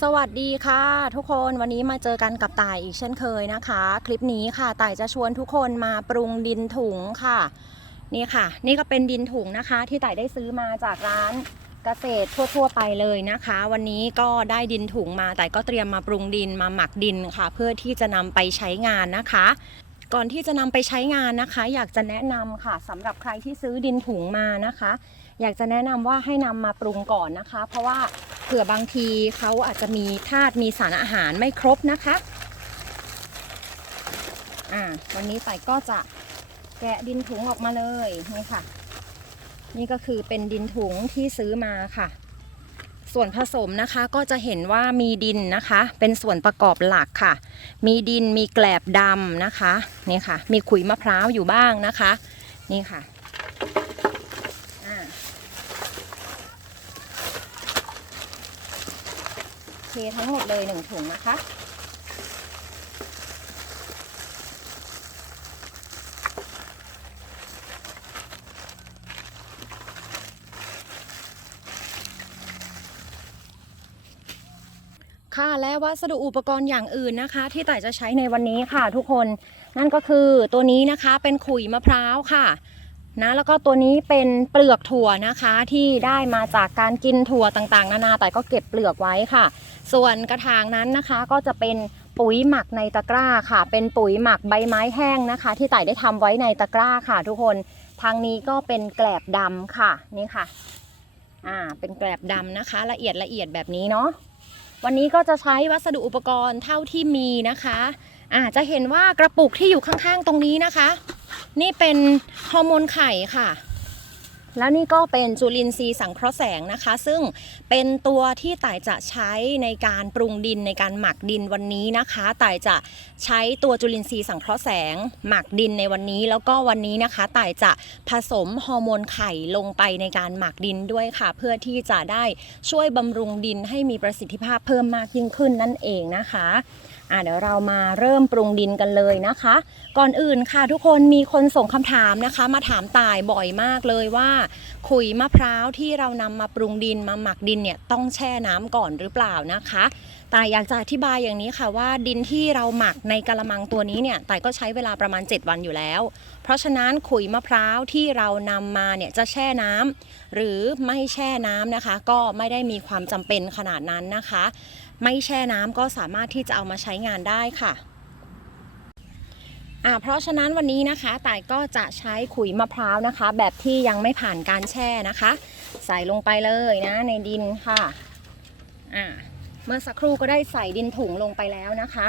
สวัสดีค่ะทุกคนวันนี้มาเจอกันกับต่ายอีกเช่นเคยนะคะ คลิปนี้ค่ะต่ายจะชวนทุกคนมาปรุงดินถุงค่ะ นี่ค่ะ นี่ก็เป็นดินถุงนะคะ ที่ต่ายได้ซื้อมาจากร้านเกษตรทั่ว ๆ ไปเลยนะคะ วันนี้ก็ได้ดินถุงมาแต่ก็เตรียมมาปรุงดินมาหมักดินค่ะ เพื่อที่จะนำไปใช้งานนะคะ ก่อนที่จะนำไปใช้งานนะคะ อยากจะแนะนำค่ะสำหรับใครที่ซื้อดินถุงมานะคะ อยากจะแนะนำว่าให้นำมาปรุงก่อนนะคะ เพราะว่าเผื่อบางทีเขาอาจจะมีธาตุมีสารอาหารไม่ครบนะคะอ่าวันนี้ใส่ก็จะแกะดินถุงออกมาเลยนี่ค่ะ นี่ก็คือเป็นดินถุงที่ซื้อมาค่ะ ส่วนผสมนะคะก็จะเห็นว่ามีดินนะคะ เป็นส่วนประกอบหลักค่ะ มีดินมีแกลบดำนะคะนี่ค่ะ มีขุยมะพร้าวอยู่บ้างนะคะ นี่ค่ะ เททั้งหมดเลยหนึ่งถุงนะคะค่ะและวัสดุอุปกรณ์อย่างอื่นนะคะ ที่ต่ายจะใช้ในวันนี้ค่ะทุกคนนั่นก็คือตัวนี้นะคะเป็นขุยมะพร้าวค่ะ นะแล้วก็ตัวนี้เป็นเปลือกถั่วนะคะที่ได้มาจากการกินถั่วต่างๆ นานาแต่ก็เก็บเปลือกไว้ค่ะ ส่วนกระถางนั้นนะคะก็จะเป็นปุ๋ยหมักในตะกร้าค่ะ เป็นปุ๋ยหมักใบไม้แห้งนะคะ ที่ไต่ได้ทำไว้ในตะกร้าค่ะ ทุกคนทางนี้ก็เป็นแกลบดำค่ะนี่ค่ะอ่าเป็นแกลบดำนะคะ ละเอียดละเอียดแบบนี้เนาะวันนี้ก็จะใช้วัสดุอุปกรณ์เท่าที่มีนะคะอ่าจะเห็นว่ากระปุกที่อยู่ข้างๆตรงนี้นะคะ นี่เป็นฮอร์โมนไข่ค่ะ แล้วนี่ก็เป็นจุลินทรีย์สังเคราะห์แสงนะคะ ซึ่งเป็นตัวที่ต่ายจะใช้ในการปรุงดินในการหมักดินวันนี้นะคะต่ายจะใช้ตัวจุลินทรีย์สังเคราะห์แสง หมักดินในวันนี้ แล้วก็วันนี้นะคะต่ายจะผสมฮอร์โมนไข่ลงไปในการหมักดินด้วยค่ะ เพื่อที่จะได้ช่วยบำรุงดินให้มีประสิทธิภาพเพิ่มมากยิ่งขึ้นนั่นเองนะคะ อะเดี๋ยวเรามาเริ่มปรุงดินกันเลยนะคะ ก่อนอื่นค่ะทุกคนมีคนส่งคำถามนะคะ มาถามตายบ่อยมากเลยว่า ขุยมะพร้าวที่เรานำมาปรุงดินมาหมักดินเนี่ยต้องแช่น้ำก่อนหรือเปล่านะคะตายอยากจะอธิบายอย่างนี้ค่ะว่าดินที่เราหมักในกระมังตัวนี้เนี่ยตายก็ใช้เวลาประมาณ 7 วันอยู่แล้ว เพราะฉะนั้นขุยมะพร้าวที่เรานำมาเนี่ยจะแช่น้ำหรือไม่แช่น้ำนะคะ ก็ไม่ได้มีความจำเป็นขนาดนั้นนะคะ ไม่แช่น้ำก็สามารถที่จะเอามาใช้งานได้ค่ะอ่าเพราะฉะนั้นวันนี้นะคะต่ายก็จะใช้ขุยมะพร้าวนะคะ แบบที่ยังไม่ผ่านการแช่นะคะ ใส่ลงไปเลยนะในดินค่ะอ่าเมื่อสักครู่ก็ได้ใส่ดินถุงลงไปแล้วนะคะ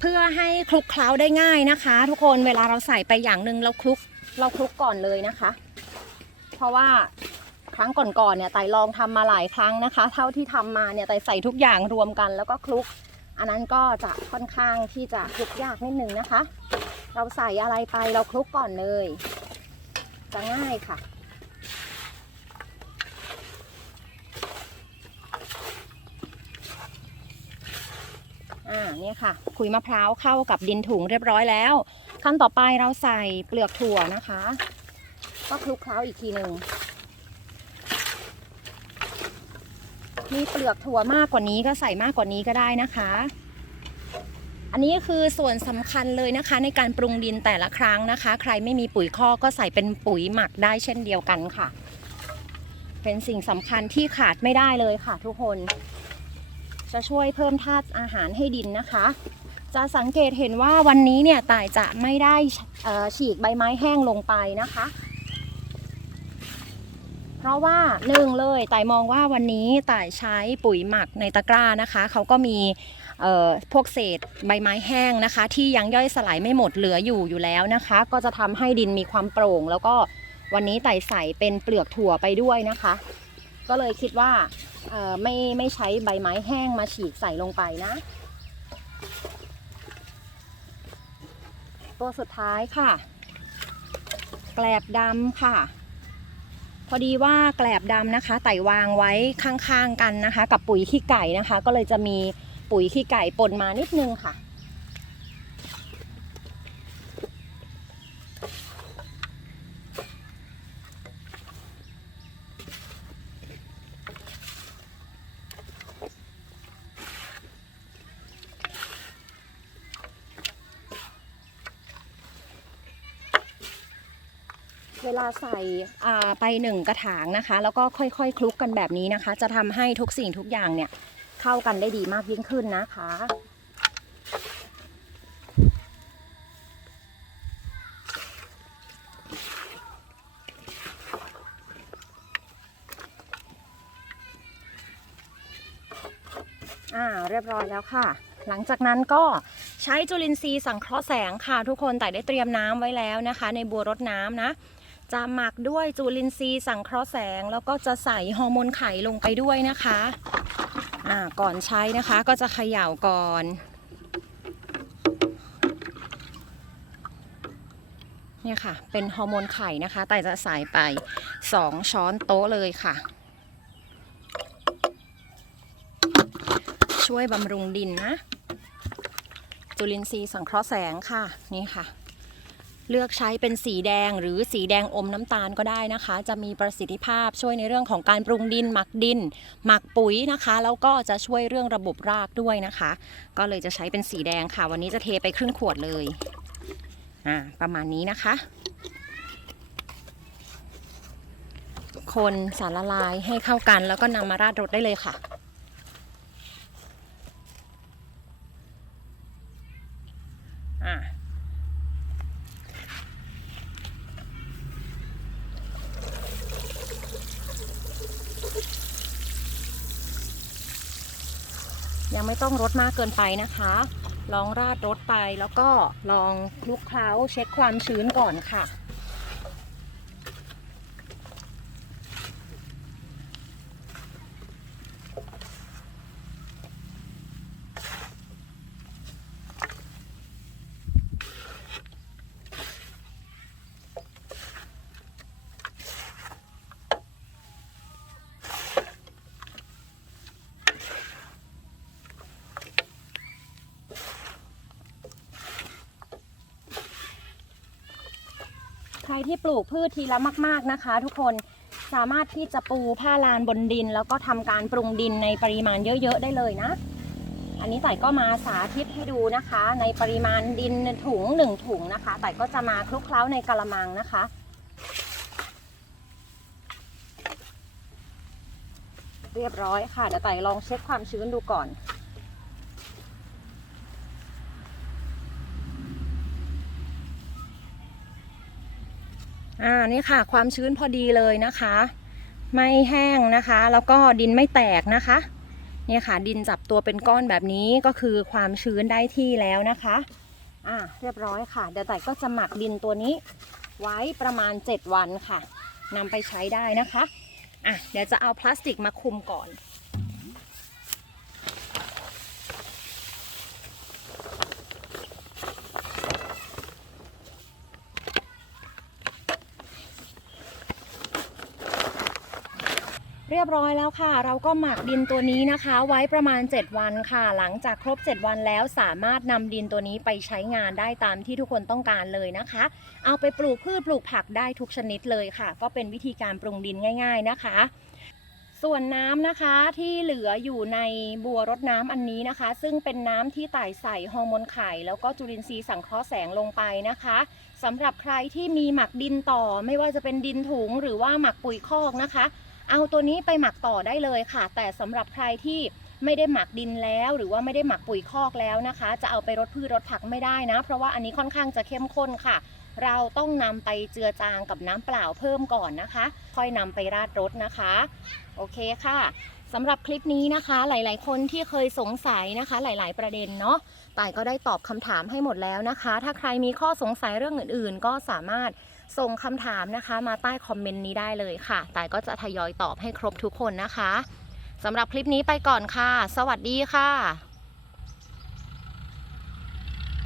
เพื่อให้คลุกเคล้าได้ง่ายนะคะ ทุกคนเวลาเราใส่ไปอย่างหนึ่งเราคลุกเราคลุกก่อนเลยนะคะ เพราะว่าครั้งก่อนๆเนี่ยไต่ลองทำมาหลายครั้งนะคะ เท่าที่ทำมาเนี่ยไต่ใส่ทุกอย่างรวมกันแล้วก็คลุก อันนั้นก็จะค่อนข้างที่จะคลุกยากนิดนึงนะคะ เราใส่อะไรไปเราคลุกก่อนเลย จะง่ายค่ะ เนี่ยค่ะขุยมะพร้าวเข้ากับดินถุงเรียบร้อยแล้ว ขั้นต่อไปเราใส่เปลือกถั่วนะคะ ก็คลุกเคล้าอีกทีหนึ่งมีเปลือกถั่วมากกว่านี้ก็ใส่มากกว่านี้ก็ได้นะคะ อันนี้คือส่วนสำคัญเลยนะคะ ในการปรุงดินแต่ละครั้งนะคะ ใครไม่มีปุ๋ยคอกก็ใส่เป็นปุ๋ยหมักได้เช่นเดียวกันค่ะ เป็นสิ่งสำคัญที่ขาดไม่ได้เลยค่ะทุกคน จะช่วยเพิ่มธาตุอาหารให้ดินนะคะ จะสังเกตเห็นว่าวันนี้เนี่ยต่ายจะไม่ได้ฉีกใบไม้แห้งลงไปนะคะ เพราะว่าหนึ่งเลยต่ายมองว่าวันนี้ต่ายใช้ปุ๋ยหมักในตะกร้านะคะเขาก็มีพวกเศษใบไม้แห้งนะคะ ที่ยังย่อยสลายไม่หมดเหลืออยู่อยู่แล้วนะคะ ก็จะทำให้ดินมีความโปร่ง แล้วก็วันนี้ไต่ใส่เป็นเปลือกถั่วไปด้วยนะคะ ก็เลยคิดว่า ไม่ไม่ใช้ใบไม้แห้งมาฉีกใส่ลงไปนะ ตัวสุดท้ายค่ะ แกลบดำค่ะ พอดีว่าแกลบดำนะคะไต่วางไว้ข้างๆกันนะคะ กับปุ๋ยขี้ไก่นะคะ ก็เลยจะมีปุ๋ยขี้ไก่ปนมานิดนึงค่ะ เวลาใส่ไปหนึ่งกระถางนะคะ แล้วก็ค่อยๆคลุกกันแบบนี้นะคะ จะทำให้ทุกสิ่งทุกอย่างเนี่ยเข้ากันได้ดีมากยิ่งขึ้นนะคะอ่าเรียบร้อยแล้วค่ะ หลังจากนั้นก็ใช้จุลินทรีย์สังเคราะห์แสงค่ะ ทุกคนแต่ได้เตรียมน้ำไว้แล้วนะคะ ในบัวรดน้ำนะ จะหมักด้วยจุลินทรีย์สังเคราะห์แสง แล้วก็จะใส่ฮอร์โมนไข่ลงไปด้วยนะคะอ่าก่อนใช้นะคะก็จะเขย่าก่อนเนี่ยค่ะ เป็นฮอร์โมนไข่นะคะ แต่จะใส่ไป 2 ช้อนโต๊ะเลยค่ะ ช่วยบำรุงดินนะ จุลินทรีย์สังเคราะห์แสงค่ะ นี่ค่ะ เลือกใช้เป็นสีแดงหรือสีแดงอมน้ำตาลก็ได้นะคะ จะมีประสิทธิภาพช่วยในเรื่องของการปรุงดิน หมักดิน หมักปุ๋ยนะคะ แล้วก็จะช่วยเรื่องระบบรากด้วยนะคะ ก็เลยจะใช้เป็นสีแดงค่ะ วันนี้จะเทไปครึ่งขวดเลยอ่าประมาณนี้นะคะ คนสารละลายให้เข้ากันแล้วก็นำมาราดรถได้เลยค่ะอะ ยังไม่ต้องรดมากเกินไปนะคะ ลองราดรถไปแล้วก็ลองคลุกเคล้าเช็คความชื้นก่อนค่ะ รที่ปลูกพืชทีละมาก ๆนะคะ ทุกคนสามารถที่จะปูผ้าลานบนดิน แล้วก็ทำการปรุงดินในปริมาณเยอะ ๆ ได้เลยนะ อันนี้ใส่ก็มาสาธิตให้ดูนะคะ ในปริมาณดินถุงหนึ่งถุงนะคะแต่ก็จะมาคลุกเคล้าในกระมังนะคะเรียบร้อยค่ะเดี๋ยวไต่ลองเช็คความชื้นดูก่อน อ่านี่ค่ะ ความชื้นพอดีเลยนะคะ ไม่แห้งนะคะ แล้วก็ดินไม่แตกนะคะเนี่ยค่ะ ดินจับตัวเป็นก้อนแบบนี้ก็คือความชื้นได้ที่แล้วนะคะอ่าเรียบร้อยค่ะเดี๋ยวแต่ก็จะหมักดินตัวนี้ ไว้ประมาณ 7 วันค่ะนำไปใช้ได้นะคะอะเดี๋ยวจะเอาพลาสติกมาคลุมก่อน เรียบร้อยแล้วค่ะ เราก็หมักดินตัวนี้นะคะ ไว้ประมาณ 7 วันค่ะ หลังจากครบ 7 วันแล้วสามารถนำดินตัวนี้ไปใช้งานได้ตามที่ทุกคนต้องการเลยนะคะ เอาไปปลูกพืชปลูกผักได้ทุกชนิดเลยค่ะ ก็เป็นวิธีการปรุงดินง่าย ๆนะคะ ส่วนน้ำนะคะที่เหลืออยู่ในบัวรดน้ำอันนี้นะคะ ซึ่งเป็นน้ำที่ไต่ใส่ฮอร์โมนไข่ แล้วก็จุลินทรีย์สังเคราะห์แสงลงไปนะคะสำหรับใครที่มีหมักดินต่อ ไม่ว่าจะเป็นดินถุงหรือว่าหมักปุ๋ยคอกนะคะ เอาตัวนี้ไปหมักต่อได้เลยค่ะ แต่สำหรับใครที่ไม่ได้หมักดินแล้ว หรือว่าไม่ได้หมักปุ๋ยคอกแล้วนะคะ จะเอาไปรดพืชรดผักไม่ได้นะ เพราะว่าอันนี้ค่อนข้างจะเข้มข้นค่ะ เราต้องนำไปเจือจางกับน้ำเปล่าเพิ่มก่อนนะคะ ค่อยนำไปราดรถนะคะ โอเคค่ะสำหรับคลิปนี้นะคะ หลาย ๆ คนที่เคยสงสัยนะคะ หลาย ๆ ประเด็นเนาะต่ายก็ได้ตอบคำถามให้หมดแล้วนะคะ ถ้าใครมีข้อสงสัยเรื่องอื่น ๆ ก็สามารถ ส่งคำถามนะคะมาใต้คอมเมนต์นี้ได้เลยค่ะ แต่ก็จะทยอยตอบให้ครบทุกคนนะคะสำหรับคลิปนี้ไปก่อนค่ะ สวัสดีค่ะ